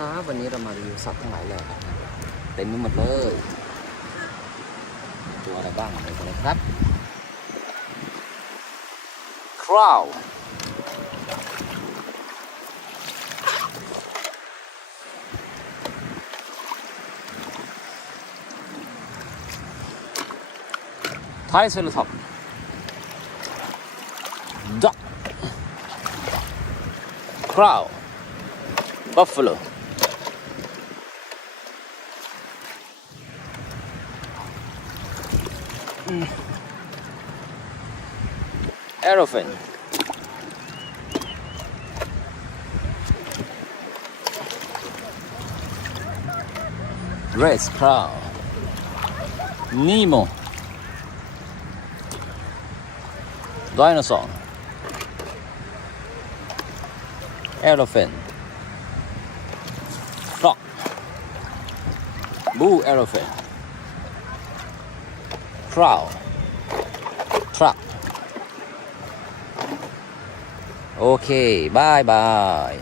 ครับวันนี้เรามารีวิวสัตว์ทั้งหลายแหล่นะเต็มไปหมดเลยตัวอะไรบ้างไปกันเลยครับคราวไทรเซราทอปส์ดักคราวบัฟฟาโลelephant red crow Nemo dinosaur elephant frog blue elephant crow truck โอเคบายบาย